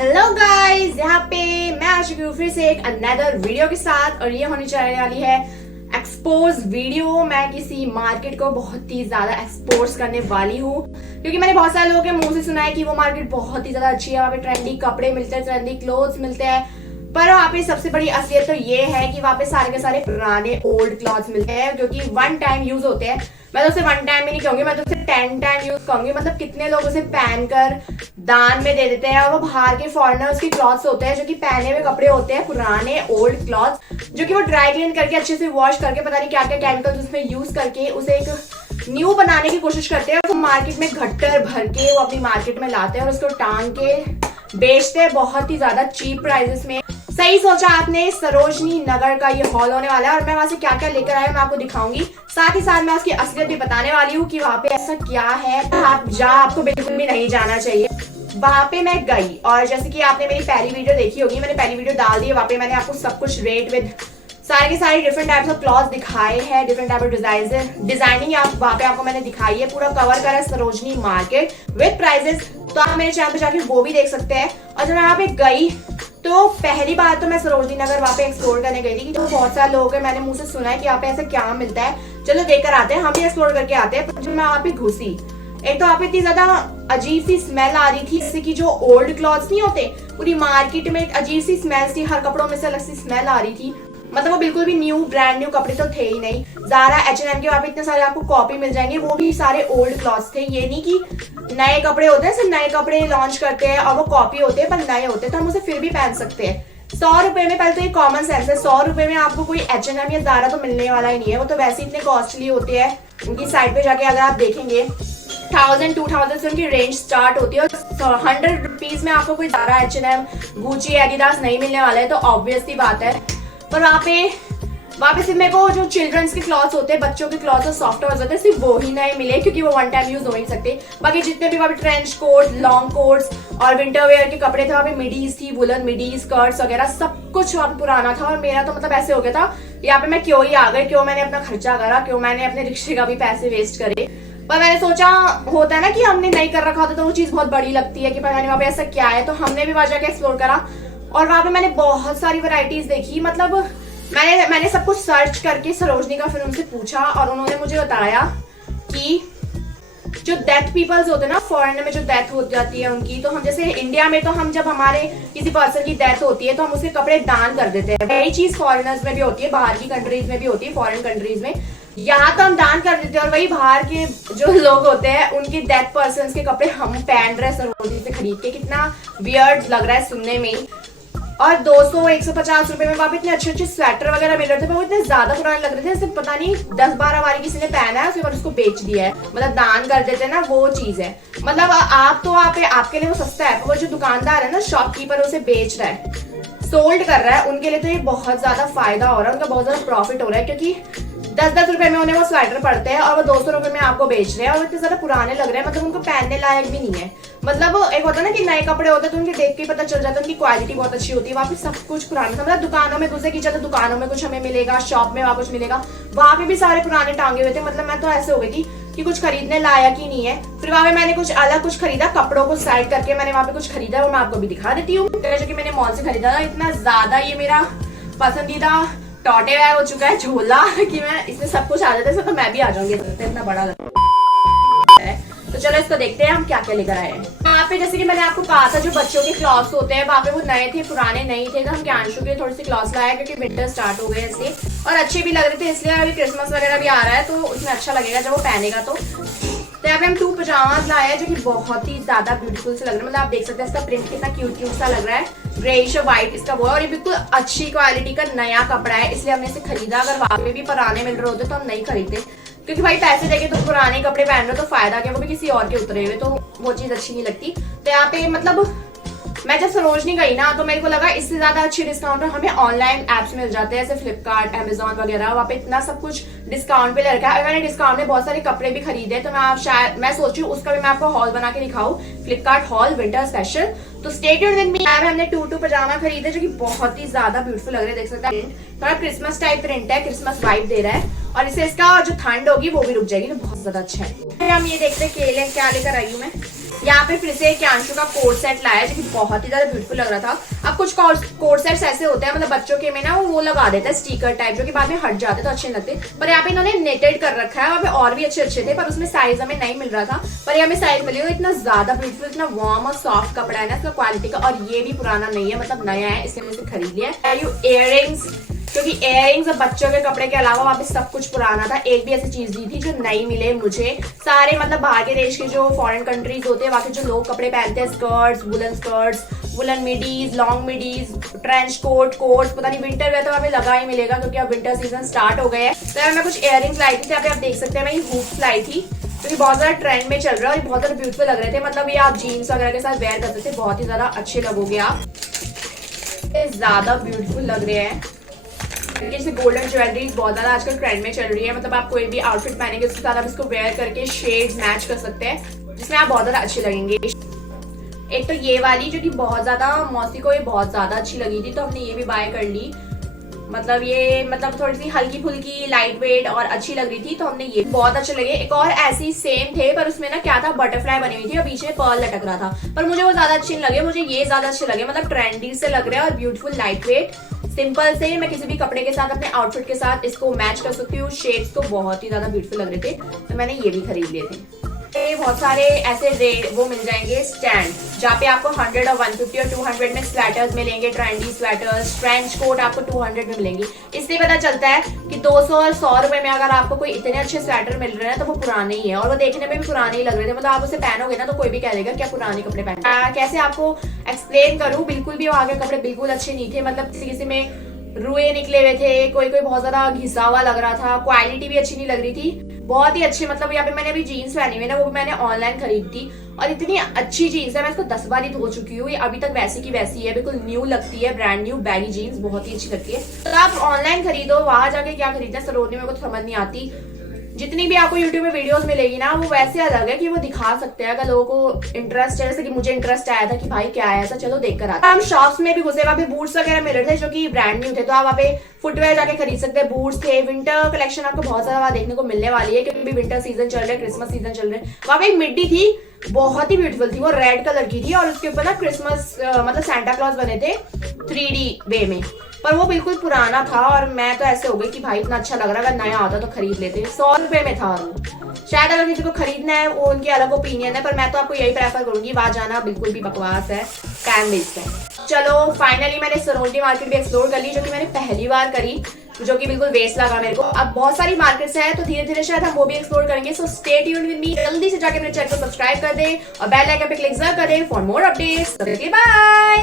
Hello guys, यहाँ पे मैं आ चुकी हूँ फिर से एक अनदर वीडियो के साथ और ये होने जाने वाली है एक्सपोज वीडियो। मैं किसी मार्केट को बहुत ही ज्यादा एक्सपोज करने वाली हूँ क्योंकि मैंने बहुत सारे लोगों के मुंह से सुना है कि वो मार्केट बहुत ही ज्यादा अच्छी है, वहाँ पे ट्रेंडी कपड़े मिलते हैं, ट्रेंडी क्लोथ्स मिलते हैं। पर वहाँ पे सबसे बड़ी असलियत तो ये है कि वहाँ पे सारे के सारे पुराने ओल्ड क्लॉथ्स मिलते हैं जो कि वन टाइम यूज होते हैं। मैं तो उसे वन टाइम ही नहीं कहूंगी, मैं तो उसे 10 टाइम यूज कहूंगी। मतलब कितने लोग उसे पहन कर दान में दे देते हैं और वो बाहर के फॉरेनर्स के क्लॉथ्स होते हैं जो कि पहने हुए कपड़े होते हैं, पुराने ओल्ड क्लॉथ्स जो कि वो ड्राई क्लीन करके अच्छे से वॉश करके पता नहीं क्या क्या केमिकल्स उसमें यूज करके उसे एक न्यू बनाने की कोशिश करते हैं। वो मार्केट में घट्टर भर के वो अपनी मार्केट में लाते हैं और उसको टांग के बेचते हैं बहुत ही ज्यादा चीप प्राइसेस में। सही सोचा आपने, सरोजनी नगर का ये हॉल होने वाला है और मैं वहां से क्या क्या लेकर आया मैं आपको दिखाऊंगी। साथ ही साथ मैं उसकी असलियत भी बताने वाली हूँ कि वहाँ पे ऐसा क्या है आपको बिल्कुल भी नहीं जाना चाहिए। वहां पे मैं गई और जैसे कि आपने मेरी पहली वीडियो देखी होगी, मैंने पहली वीडियो डाल दी है। वहाँ पे मैंने आपको सब कुछ रेट विद सारे के सारे डिफरेंट टाइप्स ऑफ क्लॉथ दिखाए हैं, डिफरेंट टाइप ऑफ डिजाइनिंग वहाँ पे आपको मैंने दिखाई है। पूरा कवर करा है सरोजनी मार्केट विद प्राइजेस, तो आप मेरे चैनल पे जाके वो भी देख सकते हैं। और जब मैं वहाँ पे गई तो पहली बार तो मैं सरोजनी नगर वहाँ पे एक्सप्लोर करने गई थी, तो बहुत सारे लोगों के मैंने मुंह से सुना है कि यहाँ पे ऐसा क्या मिलता है, चलो देखकर आते हैं, हम भी एक्सप्लोर करके आते हैं। पर जब मैं वहाँ पे घुसी, एक तो वहाँ पे इतनी ज्यादा अजीब सी स्मेल आ रही थी, जैसे कि जो ओल्ड क्लॉथ्स नहीं होते, पूरी मार्केट में एक अजीब सी स्मेल थी, हर कपड़ों में से अलग सी स्मेल आ रही थी। मतलब वो बिल्कुल भी न्यू ब्रांड न्यू कपड़े तो थे ही नहीं। ज़ारा H&M के वहाँ पे इतने सारे आपको कॉपी मिल जाएंगे, वो भी सारे ओल्ड क्लॉथ्स थे। ये नहीं कि नए कपड़े होते हैं, सिर्फ नए कपड़े लॉन्च करते हैं और वो कॉपी होते हैं, पर नए होते हैं तो हम उसे फिर भी पहन सकते हैं। 100 रुपए में, पहले तो ये कॉमन सेंस है, 100 रुपए में आपको कोई H&M या ज़ारा तो मिलने वाला ही नहीं है। वो तो वैसे इतने कॉस्टली होते हैं, उनकी साइट पे जाके अगर आप देखेंगे 1000-2000 से उनकी रेंज स्टार्ट होती है और 100 रुपीज में आपको कोई ज़ारा H&M गुची एडिडास नहीं मिलने वाला है, तो ऑब्वियस सी बात है। पर वहाँ पे सिर्फ मेरे को जो चिल्ड्रंस के क्लॉथ्स होते हैं, बच्चों के क्लॉथ्स और सॉफ्ट टॉयज होते हैं, सिर्फ वो ही नहीं मिले क्योंकि वो वन टाइम यूज हो नहीं सकते। बाकी जितने भी वहाँ पे ट्रेंच कोट, लॉन्ग कोट्स और विंटर वेयर के कपड़े थे, वहाँ पे मिडीज थी, वुलन मिडीज, स्कर्ट्स वगैरह सब कुछ वहाँ पे पुराना था। और मेरा तो मतलब ऐसे हो गया था यहाँ पे मैं क्यों ही आ गई, क्यों मैंने अपना खर्चा करा, क्यों मैंने अपने रिक्शे का भी पैसे वेस्ट करे। पर मैंने सोचा, होता है ना कि हमने नहीं कर रखा होता तो वो चीज बहुत बड़ी लगती है कि पता नहीं वहाँ पे ऐसा क्या है, तो हमने भी वहाँ जाके एक्सप्लोर करा और वहाँ पे मैंने बहुत सारी वैरायटीज देखी। मतलब मैंने सब कुछ सर्च करके सरोजनी का फिर उनसे पूछा और उन्होंने मुझे बताया कि जो डेथ पीपल्स होते हैं ना, फॉरेन में जो डेथ हो जाती है उनकी, तो हम जैसे इंडिया में तो हम जब हमारे किसी पर्सन की डेथ होती है तो हम उसके कपड़े दान कर देते हैं। वही चीज फॉरेनर्स में भी होती है, बाहर की कंट्रीज में भी होती है, फॉरेन कंट्रीज में। यहाँ तो हम दान कर देते हैं और वही बाहर के जो लोग होते हैं उनकी डेथ पर्सन के कपड़े हम पहन रहे हैं सरोजनी से खरीद के। कितना वियर्ड लग रहा है सुनने में ही। और 200-150 रुपए में वहाँ पे इतने अच्छे अच्छे स्वेटर वगैरह मिल रहे थे, पर वो इतने ज्यादा पुराने लग रहे थे, जैसे पता नहीं 10-12 बार किसी ने पहना है उसके बाद उसको बेच दिया है। मतलब दान कर देते हैं ना, वो चीज है। मतलब आप तो आपके लिए वो सस्ता है, वो जो दुकानदार है ना, शॉपकीपर उसे बेच रहा है, सोल्ड कर रहा है, उनके लिए तो ये बहुत ज्यादा फायदा हो रहा है, उनका बहुत ज्यादा प्रॉफिट हो रहा है क्योंकि 10-10 रुपए में उन्हें वो स्वेटर पड़ते हैं और वो 200 रुपए में आपको बेच रहे हैं और इतने ज्यादा पुराने लग रहे हैं, मतलब उनको पहनने लायक भी नहीं है। मतलब एक होता है ना कि नए कपड़े होते हैं तो उनके देख के पता चल जाता है, उनकी क्वालिटी बहुत अच्छी होती है। वहाँ पे सब कुछ पुराना था। मतलब दुकानों में घुसे कि चलो दुकानों में कुछ हमें मिलेगा, शॉप में वहाँ कुछ मिलेगा, वहाँ पे भी सारे पुराने टांगे हुए थे। मतलब मैं तो ऐसे हो गई थी कि कुछ खरीदने लायक ही नहीं है। फिर वहाँ पे मैंने कुछ अलग कुछ खरीदा, कपड़ों को साइड करके मैंने वहाँ पे कुछ खरीदा, वो मैं आपको भी दिखा देती हूँ। जो कि मैंने मॉल से खरीदा था, इतना ज्यादा ये मेरा पसंदीदा टॉटे बैग हो चुका है, झोला, कि मैं इसमें सब कुछ आ जाता है, तो मैं भी आ जाऊंगी, इतना बड़ा लगता है। तो चलो इसको देखते हैं हम क्या क्या लेकर आए हैं। यहाँ पे जैसे कि मैंने आपको कहा था जो बच्चों के क्लॉथ्स होते हैं वहाँ पे वो नए थे, पुराने नहीं थे, तो हम कैंशू के थोड़ी सी क्लॉथ्स लाए क्योंकि विंटर स्टार्ट हो गए इसलिए, और अच्छे भी लग रहे थे इसलिए। अभी क्रिसमस वगैरह भी आ रहा है तो उसमें अच्छा लगेगा जब वो पहनेगा। तो यहाँ पे हम 2 पजामाज लाए हैं जो कि बहुत ही ज्यादा ब्यूटीफुल से लग रहे हैं। मतलब आप देख सकते हैं इसका प्रिंट कितना क्यूट सा लग रहा है, ग्रेइश और व्हाइट इसका वो है, और ये बिल्कुल अच्छी क्वालिटी का नया कपड़ा है, इसलिए हमने इसे खरीदा। अगर वहाँ पे भी पुराने मिल रहे होते तो हम नहीं खरीदते क्योंकि भाई पैसे देके तो पुराने कपड़े पहन रहे हो तो फायदा क्या, वो भी किसी और के उतरे हुए, तो वो चीज अच्छी नहीं लगती। तो यहाँ पे मतलब मैं जब सरोजनी गई ना तो मेरे को लगा इससे ज्यादा अच्छी डिस्काउंट हमें ऑनलाइन एप्स मिल जाते हैं, जैसे फ्लिपकार्ट, अमेजोन वगैरह। वहाँ पे इतना सब कुछ डिस्काउंट पे ले रखा है। मैंने डिस्काउंट में बहुत सारे कपड़े भी खरीदे, तो मैं सोची उसका भी मैं आपको हॉल बना के दिखाऊं, फ्लिपकार्ट हॉल विंटर स्पेशल। तो स्टे ट्यून्ड विद मी। हमने 2 पजामा खरीदे जो कि बहुत ही ज्यादा ब्यूटीफुल लग रहे हैं, देख सकते हैं। थोड़ा क्रिसमस टाइप प्रिंट है, क्रिसमस वाइब दे रहा है, और इससे इसका जो ठंड होगी वो भी रुक जाएगी, तो बहुत ज्यादा अच्छा है। हम ये देखते हैं केले क्या लेकर आई हूँ मैं। यहाँ पे फिर से क्यांशु का कोट सेट लाया जो कि बहुत ही ज्यादा ब्यूटीफुल लग रहा था। अब कुछ कोट सेट्स ऐसे होते हैं मतलब बच्चों के में ना वो लगा देते हैं स्टिकर टाइप जो कि बाद में हट जाते तो अच्छे लगते, पर यहाँ पे इन्होंने नेटेड कर रखा है। वहाँ पे और भी अच्छे अच्छे थे पर उसमें साइज हमें नहीं मिल रहा था, पर यहाँ पे साइज मिली। इतना ज्यादा ब्यूटीफुल, इतना वार्म और सॉफ्ट कपड़ा है ना इसका क्वालिटी का, और ये भी पुराना नहीं है मतलब नया है, इसलिए मैंने इसे खरीद लिया। इयररिंग्स, क्योंकि इयररिंग्स और बच्चों के कपड़े के अलावा वहाँ पे सब कुछ पुराना था। एक भी ऐसी चीज नहीं थी जो नई मिले मुझे। सारे मतलब बाहर के देश के जो फॉरेन कंट्रीज होते हैं वहाँ के जो लोग कपड़े पहनते हैं, skirts, woollen midis, long midis, trench coat, पता नहीं विंटर वेयर तो वहाँ पे लगा ही मिलेगा क्योंकि अब विंटर सीजन स्टार्ट हो गए हैं। तो मैं कुछ इयररिंग्स लाई थी, आप देख सकते हैं मैं ये हुप्स लाई थी क्योंकि बहुत ज्यादा ट्रेंड में चल रहा है और बहुत ज्यादा ब्यूटीफुल लग रहे थे। मतलब ये आप जीन्स वगैरह के साथ वेयर करते थे, बहुत ही ज्यादा अच्छे लगोगे आप, ज्यादा ब्यूटीफुल लग रहे हैं। जैसे गोल्डन ज्वेलरी बहुत ज्यादा आजकल ट्रेंड में चल रही है, मतलब आप कोई भी आउटफिट पहनेंगे उसके साथ आप इसको वेयर करके शेड्स मैच कर सकते हैं जिसमें आप बहुत ज्यादा अच्छे लगेंगे। एक तो ये वाली जो कि बहुत ज्यादा मौसी को ये बहुत ज्यादा अच्छी लगी थी तो हमने ये भी बाय कर ली। मतलब ये मतलब थोड़ी सी हल्की फुल्की लाइट वेट और अच्छी लग रही थी तो हमने ये बहुत अच्छे लगे। एक और ऐसी सेम थे पर उसमें ना क्या था, बटरफ्लाई बनी हुई थी और बीच में पर्ल लटक रहा था, पर मुझे वो ज्यादा अच्छे लगे, मुझे ये ज्यादा अच्छे लगे। मतलब ट्रेंडी से लग रहा है और ब्यूटीफुल लाइट वेट सिंपल से मैं किसी भी कपड़े के साथ अपने आउटफिट के साथ इसको मैच कर सकती हूँ। शेड्स तो बहुत ही ज्यादा ब्यूटीफुल लग रहे थे तो मैंने ये भी खरीद लिए थे। बहुत सारे ऐसे वो मिल जाएंगे स्टैंड जहाँ पे आपको 100 और 150 और 200 में स्वेटर्स मिलेंगे, ट्रेंडी स्वेटर्स, ट्रेंच कोट आपको 200 में मिलेंगे। इससे पता चलता है कि 200 और 100 रुपए में अगर आपको कोई इतने अच्छे स्वेटर मिल रहे हैं तो वो पुराने ही है और वो देखने में भी पुराने ही लग रहे थे। मतलब आप उसे पहनोगे ना तो कोई भी कह देगा क्या पुराने कपड़े पहने। कैसे आपको एक्सप्लेन करूँ, बिल्कुल भी वहाँ के कपड़े बिल्कुल अच्छे नहीं थे। मतलब किसी में रुए निकले हुए थे, कोई बहुत ज्यादा घिसा हुआ लग रहा था, क्वालिटी भी अच्छी नहीं लग रही थी। बहुत ही अच्छी, मतलब यहाँ पे मैंने अभी जीन्स पहनी हुई है ना वो भी मैंने ऑनलाइन खरीदी थी और इतनी अच्छी जीन्स है, मैं इसको 10 बार ही धो चुकी हूँ, ये अभी तक वैसी की वैसी है, बिल्कुल न्यू लगती है, ब्रांड न्यू बैगी जीन्स बहुत ही अच्छी लगती है। तो आप ऑनलाइन खरीदो, वहां जाके क्या खरीदना है सरोजनी में कुछ समझ नहीं आती। जितनी भी आपको YouTube में वीडियोस मिलेगी ना वो वैसे अलग है कि वो दिखा सकते हैं, अगर लोगों को इंटरेस्ट है, जैसे कि मुझे इंटरेस्ट आया था कि भाई क्या है ऐसा, चलो देख कर आते। हम शॉप्स में भी घुसे, वहाँ पे बूट्स वगैरह मिल रहे थे जो कि ब्रांड न्यू थे, तो आप वहाँ पे फुटवेयर जाके खरीद सकते हैं। बूट्स थे, विंटर कलेक्शन आपको बहुत ज्यादा वहाँ देखने को मिलने वाली है क्योंकि विंटर सीजन चल रहा है, क्रिसमस सीजन चल रहा है। वहाँ पे एक मिड्डी थी बहुत ही ब्यूटीफुल थी, वो रेड कलर की थी और उसके ऊपर ना क्रिसमस मतलब सैंटा क्लॉज बने थे 3D वे में, पर वो बिल्कुल पुराना था और मैं तो ऐसे हो गई कि भाई इतना अच्छा लग रहा है, अगर नया होता तो खरीद लेते। 100 रुपए में था वो। शायद अगर किसी को खरीदना है वो उनकी अलग ओपिनियन है, पर मैं तो आपको यही प्रेफर करूंगी, वहां जाना बिल्कुल भी बकवास है, टाइम वेस्ट है। चलो फाइनली मैंने सरोजनी मार्केट भी एक्सप्लोर कर ली जो कि मैंने पहली बार करी, जो कि बिल्कुल वेस्ट लगा मेरे को। अब बहुत सारी मार्केट्स हैं तो धीरे धीरे शायद हम वो भी एक्सप्लोर करेंगे। So stay tuned with me, जल्दी से जाके मेरे चैनल को सब्सक्राइब कर दे और बेल आइकन पे क्लिक जरूर कर दे फॉर मोर अपडेट्स। बाय।